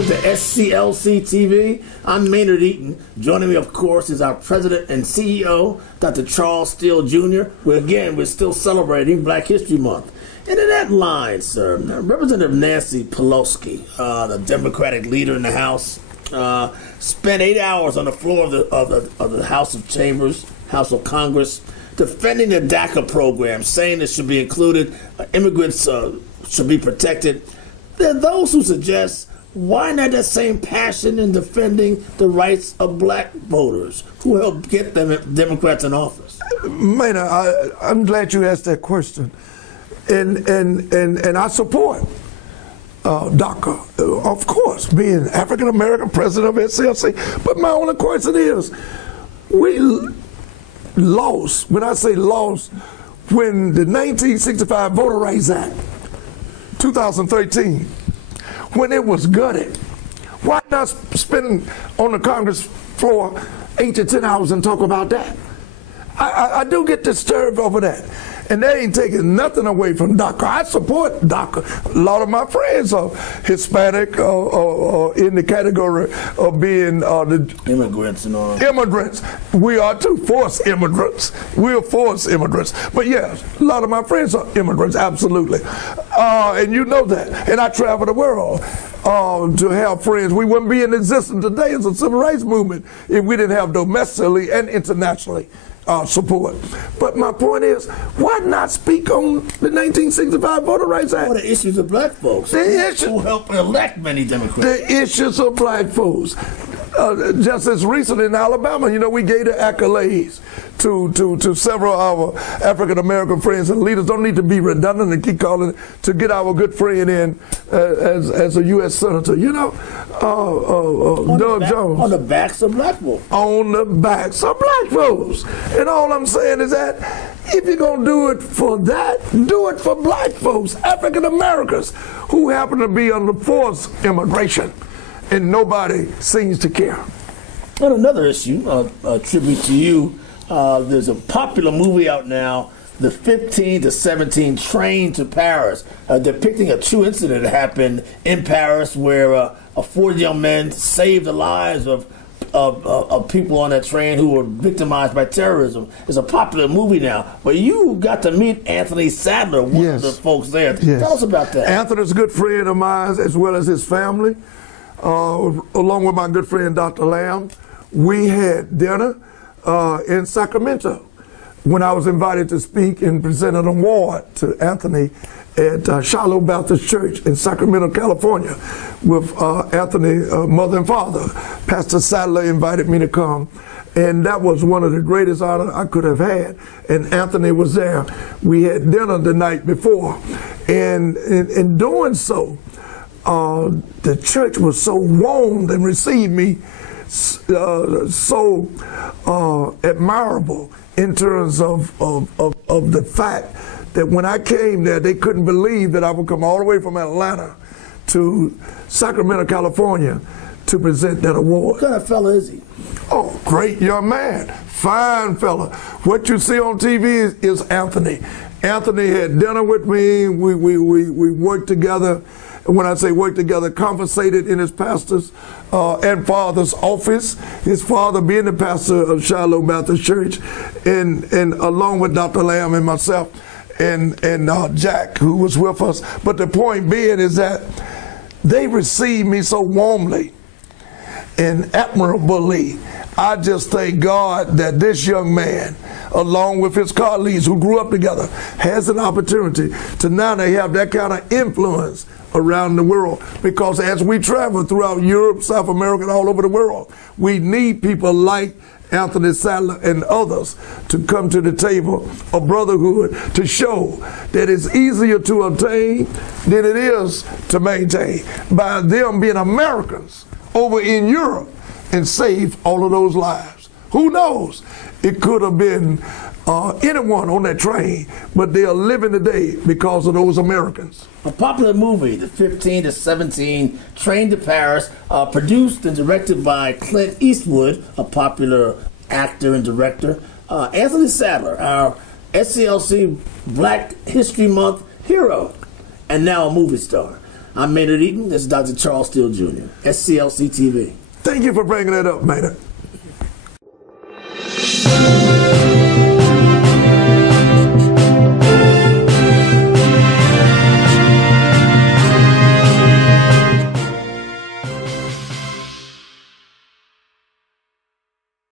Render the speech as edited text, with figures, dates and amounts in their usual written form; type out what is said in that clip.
welcome to SCLC TV. I'm Maynard Eaton. Joining me, of course, is our President and CEO, Dr. Charles Steele Jr. We're still celebrating Black History Month. And in that line, sir, Representative Nancy Pelosi, the Democratic leader in the House, spent 8 hours on the floor of the House of Chambers, House of Congress, defending the DACA program, saying it should be included, immigrants should be protected. There are those who suggest, why not that same passion in defending the rights of black voters who helped get them Democrats in office? Maynard, I'm glad you asked that question. And I support DACA, of course, being African-American president of SCLC. But my only question is, we lost, when I say lost, when the 1965 Voter Rights Act, 2013, when it was gutted, why not spend on the Congress floor 8 to 10 hours and talk about that? I do get disturbed over that. And that ain't taking nothing away from DACA. I support DACA. A lot of my friends are Hispanic or in the category of being the immigrants and all. Immigrants. We are too, forced immigrants. We're forced immigrants. But yes, a lot of my friends are immigrants, absolutely. And you know that. And I travel the world to have friends. We wouldn't be in existence today as a civil rights movement if we didn't have domestically and internationally support. But my point is, why not speak on the 1965 Voter Rights Act? Well, the issues of black folks who help elect many Democrats. The issues of black folks. Just as recent in Alabama, we gave the accolades to several of our African-American friends and leaders. Don't need to be redundant and keep calling it, to get our good friend in as a U.S. Senator, Doug Jones. On the backs of black folks. On the backs of black folks. And all I'm saying is that if you're going to do it for that, do it for black folks, African-Americans, who happen to be under forced immigration. And nobody seems to care. On another issue, a tribute to you, there's a popular movie out now, the 15 to 17 Train to Paris, depicting a true incident that happened in Paris where four young men saved the lives of people on that train who were victimized by terrorism. It's a popular movie now. But you got to meet Anthony Sadler, one of the folks there. Yes. Tell us about that. Anthony's a good friend of mine, as well as his family. Along with my good friend Dr. Lamb, we had dinner in Sacramento when I was invited to speak and present an award to Anthony at Shiloh Baptist Church in Sacramento, California, with Anthony's mother and father. Pastor Sadler invited me to come, and that was one of the greatest honors I could have had. And Anthony was there. We had dinner the night before, and in doing so, the church was so warm and received me so admirable in terms of the fact that when I came there, they couldn't believe that I would come all the way from Atlanta to Sacramento, California to present that award. What kind of fella is he? Oh, great young man, fine fella. What you see on TV is Anthony. Anthony had dinner with me. We worked together. When I say work together, conversated in his pastor's and father's office, his father being the pastor of Shiloh Baptist Church, and along with Dr. Lamb and myself and Jack, who was with us. But the point being is that they received me so warmly and admirably. I just thank God that this young man, along with his colleagues who grew up together, has an opportunity to now they have that kind of influence around the world. Because as we travel throughout Europe, South America, and all over the world, we need people like Anthony Sadler and others to come to the table of brotherhood to show that it's easier to obtain than it is to maintain by them being Americans over in Europe and save all of those lives. Who knows? It could have been anyone on that train, but they are living today because of those Americans. A popular movie, the 15 to 17 Train to Paris, produced and directed by Clint Eastwood, a popular actor and director. Anthony Sadler, our SCLC Black History Month hero, and now a movie star. I'm Maynard Eaton. This is Dr. Charles Steele Jr., SCLC TV. Thank you for bringing that up, Maynard.